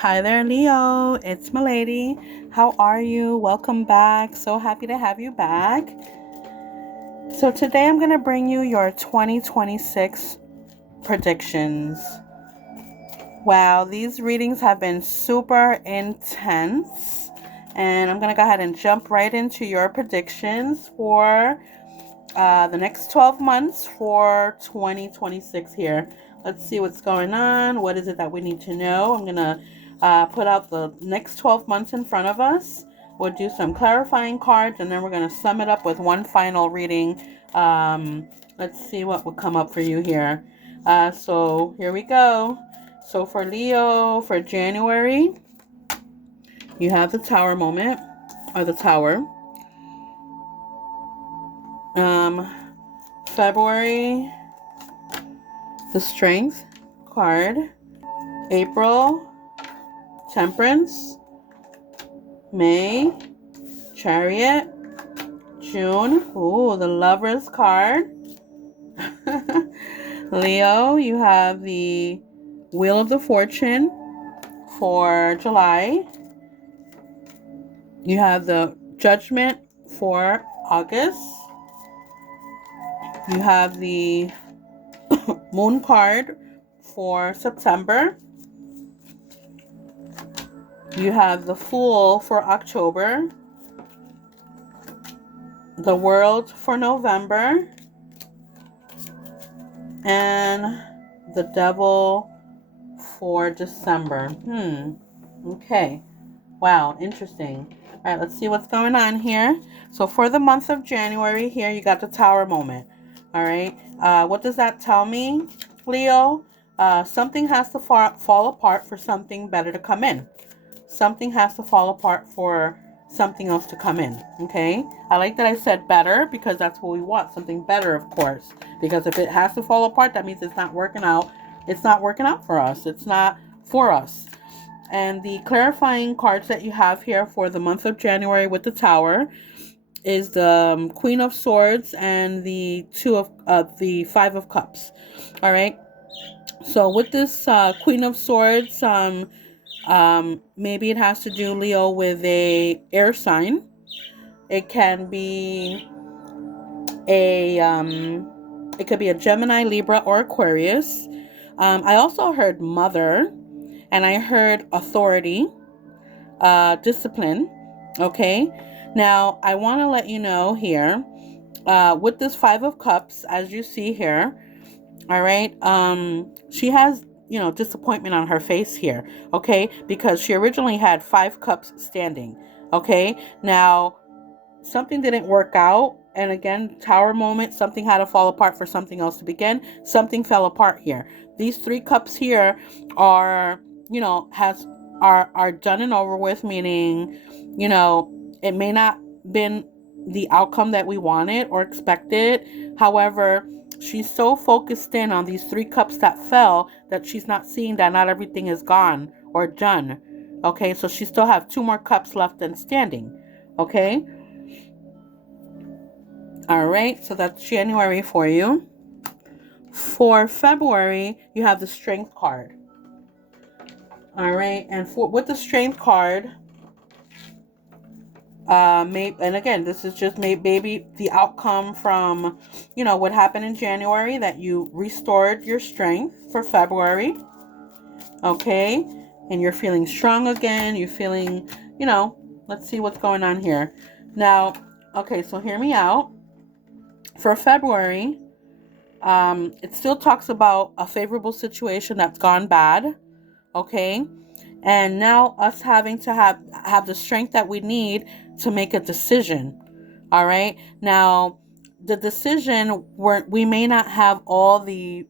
Hi there, Leo. It's Milady. How are you? Welcome back. So happy to have you back. So today I'm going to bring you your 2026 predictions. Wow, these readings have been super intense. And I'm going to go ahead and jump right into your predictions for the next 12 months for 2026 here. Let's see what's going on. What is it that we need to know? I'm going to put out the next 12 months in front of us. We'll do some clarifying cards, and then we're going to sum it up with one final reading. Let's see what will come up for you here. So here we go. So for Leo, for January, you have the Tower moment, or the Tower. February, the Strength card. April, Temperance. May, Chariot. June, ooh, the Lovers card. Leo, you have the Wheel of the Fortune for July. You have the Judgment for August. You have the Moon card for September. You have the Fool for October. The World for November. And the Devil for December. Okay. Wow, interesting. All right, let's see what's going on here. So for the month of January here, you got the Tower moment. All right. What does that tell me, Leo? Something has to fall apart for something better to come in. Something has to fall apart for something else to come in. Okay. I like that I said better because that's what we want. Something better, of course. Because if it has to fall apart, that means it's not working out. It's not working out for us. It's not for us. And the clarifying cards that you have here for the month of January with the Tower is the Queen of Swords and the the Five of Cups. All right. So with this Queen of Swords, maybe it has to do, Leo, with a air sign. It can be it could be a Gemini, Libra, or Aquarius. I also heard mother, and I heard authority, discipline. Okay. Now I want to let you know here, with this Five of Cups, as you see here. All right. She has, disappointment on her face here. Okay. Because she originally had five cups standing. Okay. Now, something didn't work out. And again, Tower moment, something had to fall apart for something else to begin. Something fell apart here. These three cups here are, are done and over with, meaning, it may not been the outcome that we wanted or expected. However, she's so focused in on these three cups that fell that she's not seeing that not everything is gone or done. Okay, so she still have two more cups left and standing. Okay. All right, so that's January for you. For February, you have the Strength card. All right, and with the Strength card, and again, this is just maybe the outcome from, what happened in January, that you restored your strength for February. Okay, and you're feeling strong again. You're feeling, let's see what's going on here. Now, okay, so hear me out. For February, it still talks about a favorable situation that's gone bad. Okay. And now us having to have the strength that we need to make a decision. All right. Now, the decision, we may not have all the,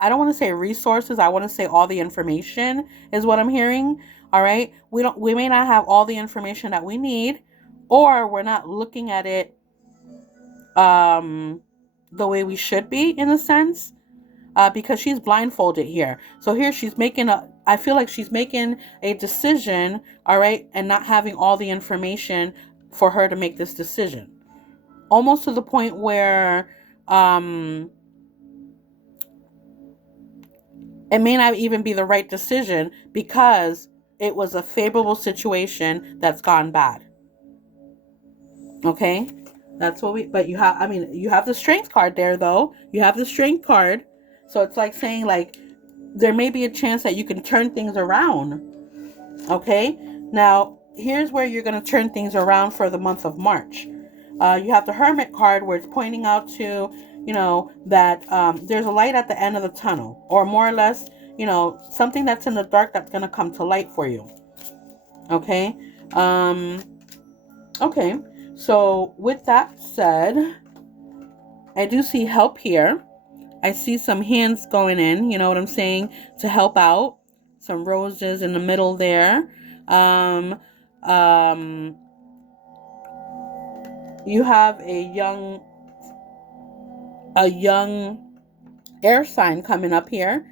I don't want to say resources, I want to say all the information is what I'm hearing. All right. We may not have all the information that we need, or we're not looking at it the way we should be, in a sense, because she's blindfolded here. So here I feel like she's making a decision, all right, and not having all the information for her to make this decision. Almost to the point where it may not even be the right decision because it was a favorable situation that's gone bad. Okay? That's what but you have, I mean, you have the strength card there though. You have the strength card. So it's like saying like there may be a chance that you can turn things around. Okay? Now, here's where you're going to turn things around for the month of March. You have the Hermit card where it's pointing out to, that there's a light at the end of the tunnel, or more or less, something that's in the dark that's going to come to light for you. Okay? Okay. So with that said, I do see help here. I see some hands going in, you know what I'm saying, to help out. Some roses in the middle there. You have a young air sign coming up here.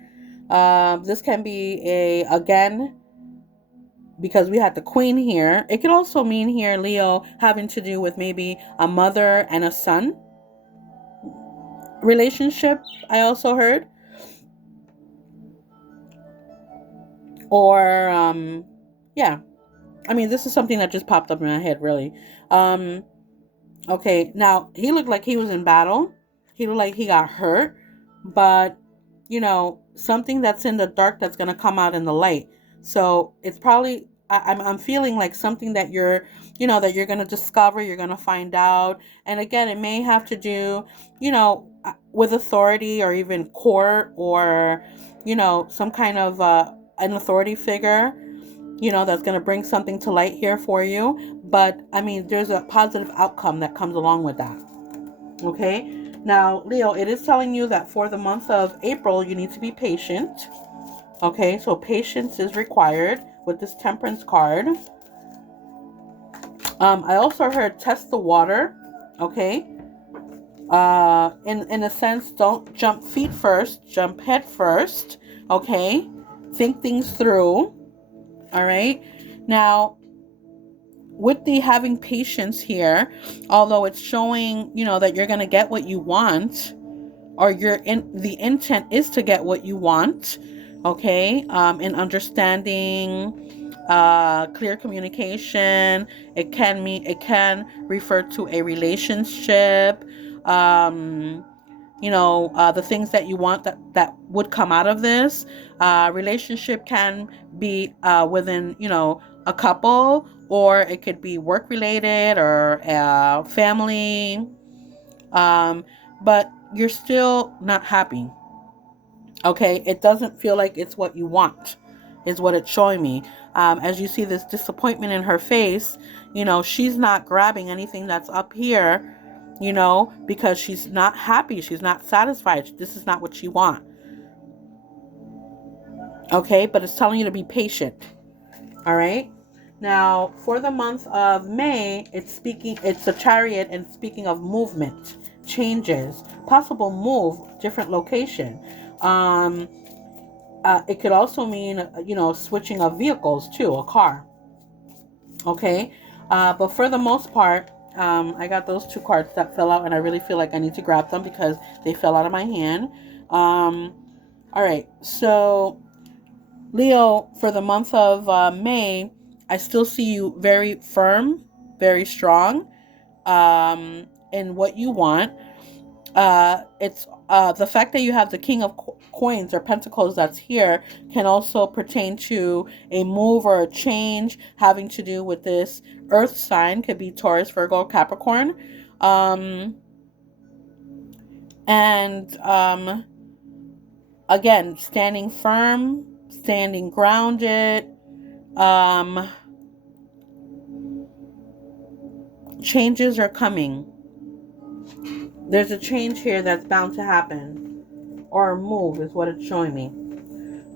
This can be again, because we had the Queen here. It could also mean here, Leo, having to do with maybe a mother and a son relationship, I also heard. Or, yeah. I mean, this is something that just popped up in my head, really. Okay, now, he looked like he was in battle. He looked like he got hurt. But, something that's in the dark that's going to come out in the light. So, it's probably, I'm feeling like something that that you're going to discover, you're going to find out. And again, it may have to do, with authority or even court or, some kind of an authority figure, that's going to bring something to light here for you. But, I mean, there's a positive outcome that comes along with that. Okay? Now, Leo, it is telling you that for the month of April, you need to be patient. Okay? So, patience is required with this Temperance card. I also heard test the water. Okay? In a sense, don't jump feet first. Jump head first. Okay? Think things through. All right. Now, with the having patience here, although it's showing, that you're going to get what you want, or the intent is to get what you want. Okay. In understanding, clear communication, it can refer to a relationship, the things that you want that would come out of this relationship can be within, a couple, or it could be work related or family. But you're still not happy. Okay. It doesn't feel like it's what you want, is what it's showing me. As you see this disappointment in her face, she's not grabbing anything that's up here, because she's not happy. She's not satisfied. This is not what she wants. Okay, but it's telling you to be patient. All right. Now, for the month of May, it's a Chariot, and speaking of movement, changes, possible move, different location. It could also mean, switching of vehicles too, a car. Okay. But for the most part, I got those two cards that fell out, and I really feel like I need to grab them because they fell out of my hand. All right. So, Leo, for the month of May, I still see you very firm, very strong in what you want. It's the fact that you have the King of Coins or Pentacles that's here can also pertain to a move or a change having to do with this Earth sign. Could be Taurus, Virgo, Capricorn. And again, standing firm, standing grounded. Changes are coming. There's a change here that's bound to happen, or a move is what it's showing me.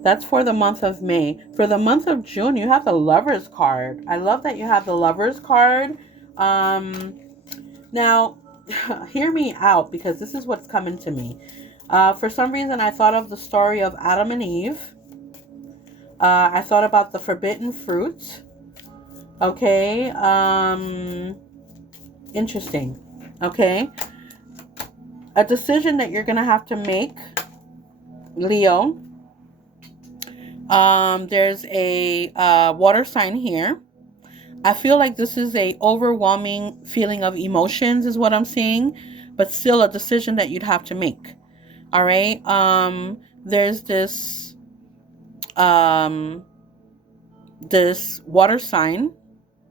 That's for the month of May. For the month of June, you have the Lovers card. I love that you have the Lovers card. Now, hear me out, because this is what's coming to me. For some reason, I thought of the story of Adam and Eve. I thought about the forbidden fruit. Okay. Interesting. Okay. A decision that you're going to have to make, Leo. There's a water sign here. I feel like this is a overwhelming feeling of emotions is what I'm seeing, but still a decision that you'd have to make. All right. There's um this water sign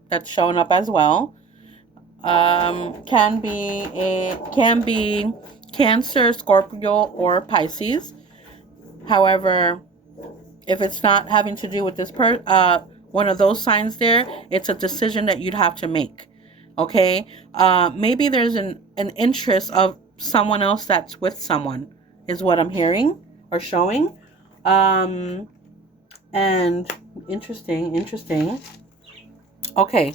that's showing up as well. Can be Cancer, Scorpio, or Pisces. However, if it's not having to do with one of those signs there, it's a decision that you'd have to make. Okay. Maybe there's an interest of someone else that's with someone, is what I'm hearing or showing. Um, and interesting. Okay.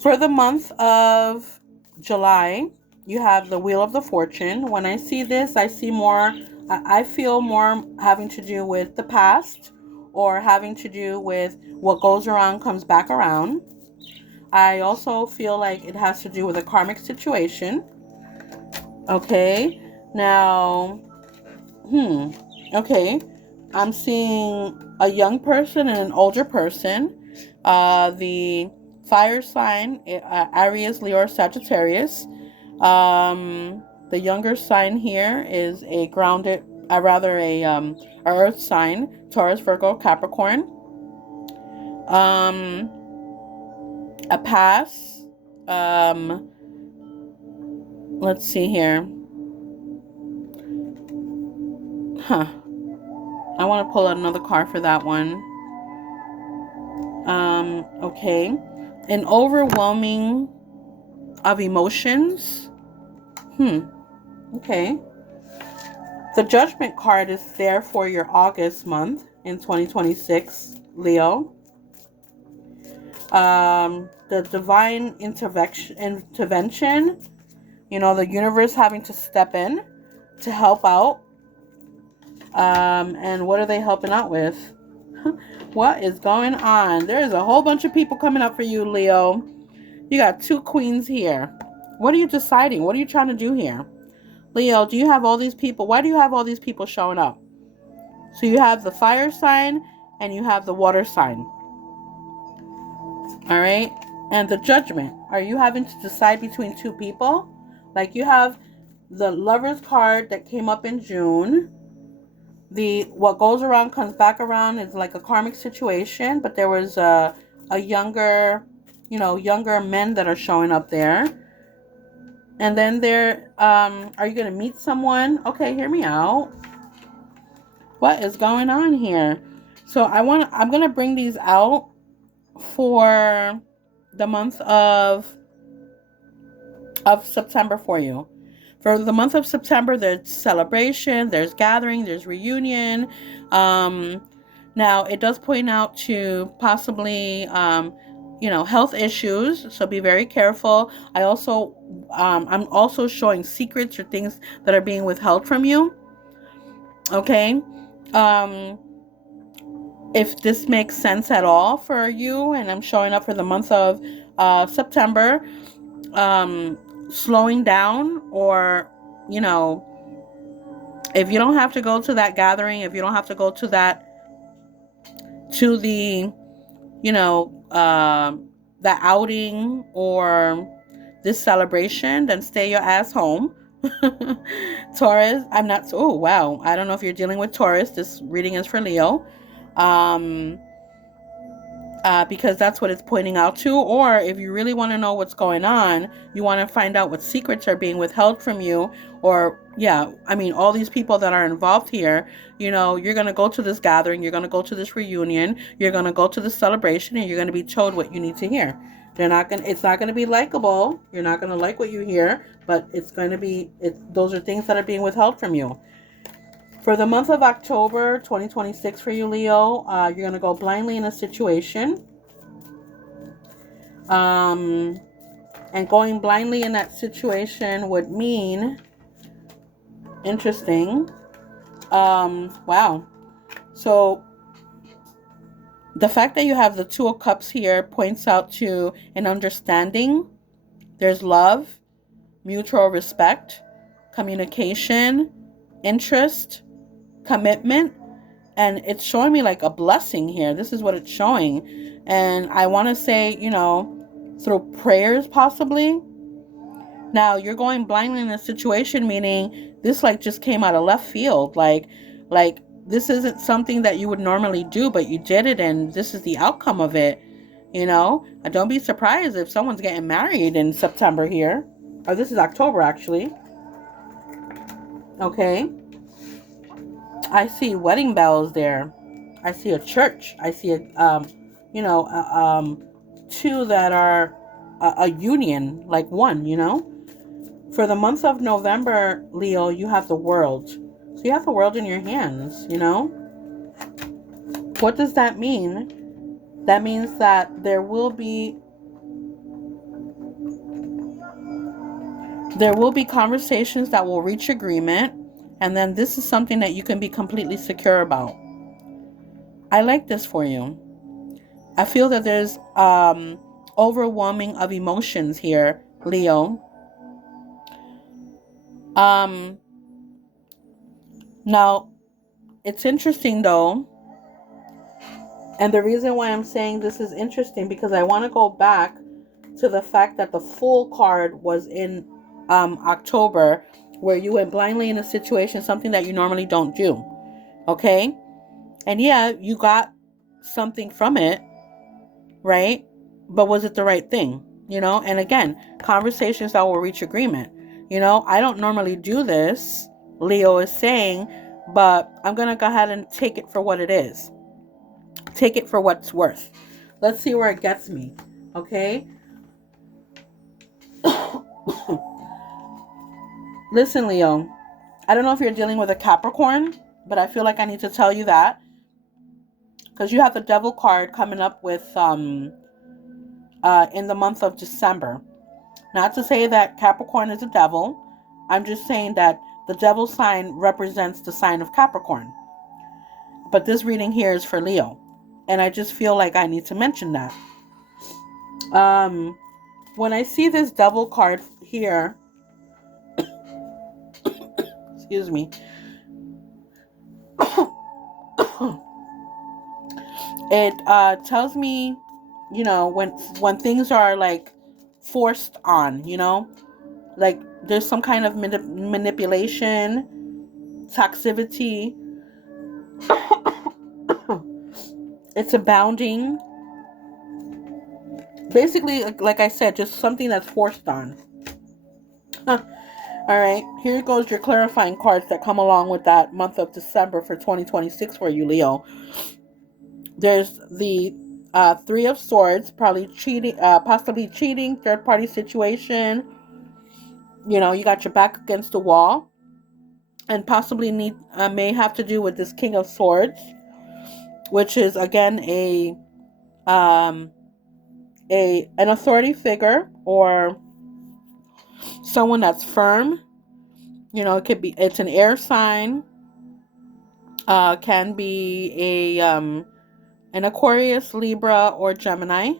For the month of July, you have the Wheel of the Fortune. When I see this, I see more, I feel more having to do with the past or having to do with what goes around comes back around. I also feel like it has to do with a karmic situation. Okay. Now, okay. I'm seeing a young person and an older person. The fire sign, Aries, Leo, or Sagittarius. The younger sign here is a grounded, a earth sign, Taurus, Virgo, Capricorn. A pass. Let's see here. I want to pull out another card for that one. Okay. An overwhelming of emotions. Okay. The Judgment card is there for your August month in 2026, Leo. The divine intervention, the universe having to step in to help out. And what are they helping out with? What is going on? There's a whole bunch of people coming up for you, Leo. You got 2 queens here. What are you deciding? What are you trying to do here? Leo, do you have all these people? Why do you have all these people showing up? So you have the fire sign and you have the water sign. All right. And the Judgment. Are you having to decide between 2 people? Like you have the Lover's card that came up in June. What goes around comes back around is like a karmic situation, but there was a younger men that are showing up there. And then are you going to meet someone? Okay, hear me out. What is going on here? So I'm going to bring these out for the month of September for you. For the month of September, there's celebration, there's gathering, there's reunion. Now, it does point out to possibly, health issues, so be very careful. I'm also showing secrets or things that are being withheld from you. Okay. If this makes sense at all for you, and I'm showing up for the month of September, slowing down, or if you don't have to go to that gathering, if you don't have to go to the that outing or this celebration, then stay your ass home. Taurus, oh wow, I don't know if you're dealing with Taurus. This reading is for Leo. Because that's what it's pointing out to. Or if you really want to know what's going on, you want to find out what secrets are being withheld from you, or all these people that are involved here, you're going to go to this gathering, you're going to go to this reunion, you're going to go to this celebration, and you're going to be told what you need to hear. It's not going to be likable. You're not going to like what you hear, but those are things that are being withheld from you. For the month of October 2026 for you, Leo, you're going to go blindly in a situation. And going blindly in that situation would mean, interesting. Wow. So the fact that you have the 2 of Cups here points out to an understanding. There's love, mutual respect, communication, interest, commitment, And it's showing me like a blessing here. This is what it's showing. And I want to say, you know, through prayers possibly. Now you're going blindly in a situation, meaning this like just came out of left field. Like this isn't something that you would normally do, but you did it, and this is the outcome of it. You know, and don't be surprised if someone's getting married in September here. Or this is October actually. Okay. I see wedding bells there. I see a church. I see you know, two that are a union, like one, you know. For the month of November, Leo, you have the world. So you have the world in your hands, you know. What does that mean? That means that there will be conversations that will reach agreement, and then this is something that you can be completely secure about. I like this for you. I feel that there's overwhelming of emotions here, Leo. Now it's interesting though, and the reason why I'm saying this is interesting because I want to go back to the fact that the Fool card was in October, where you went blindly in a situation, something that you normally don't do. Okay? And yeah, you got something from it, right? But was it the right thing? You know? And again, conversations that will reach agreement. You know, I don't normally do this, Leo is saying, but I'm going to go ahead and take it for what it is. Take it for what's worth. Let's see where it gets me. Okay? Listen, Leo, I don't know if you're dealing with a Capricorn, but I feel like I need to tell you that because you have the Devil card coming up with in the month of December. Not to say that Capricorn is a devil. I'm just saying that the Devil sign represents the sign of Capricorn. But this reading here is for Leo, and I just feel like I need to mention that. When I see this Devil card here, excuse me. It tells me, you know, when things are like forced on, you know, like there's some kind of manipulation, toxicity. It's abounding. Basically, like I said, just something that's forced on. All right, here goes your clarifying cards that come along with that month of December for 2026 for you, Leo. There's the Three of Swords, probably cheating, possibly cheating, third party situation. You know, you got your back against the wall, and possibly may have to do with this King of Swords, which is again an authority figure or someone that's firm. You know, it's an air sign. Can be an Aquarius, Libra, or Gemini.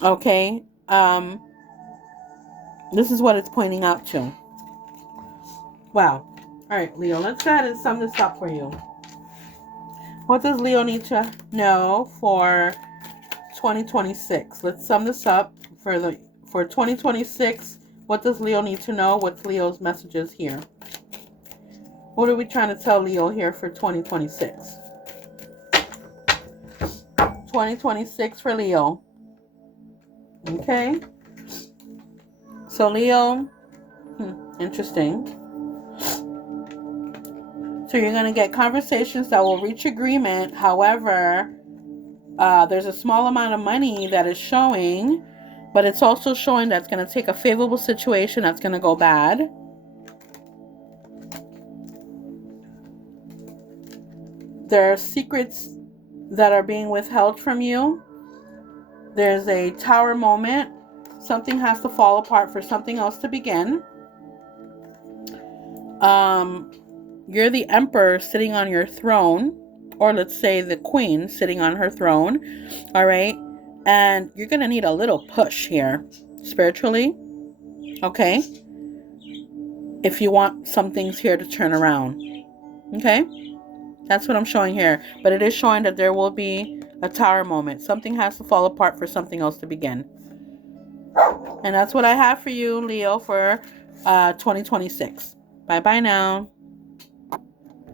Okay. This is what it's pointing out to. Wow. All right, Leo, let's go ahead and sum this up for you. What does Leo need to know for 2026? Let's sum this up for 2026. What does Leo need to know? What's Leo's messages here? What are we trying to tell Leo here for 2026? 2026 for Leo. Okay. So Leo, interesting. So you're going to get conversations that will reach agreement. However, there's a small amount of money that is showing, but it's also showing that's going to take a favorable situation that's going to go bad. There are secrets that are being withheld from you. There's a tower moment. Something has to fall apart for something else to begin. You're the emperor sitting on your throne, or let's say the queen sitting on her throne. All right. And you're going to need a little push here spiritually. Okay. If you want some things here to turn around. Okay. That's what I'm showing here. But it is showing that there will be a tower moment. Something has to fall apart for something else to begin. And that's what I have for you, Leo, for 2026. Bye-bye now.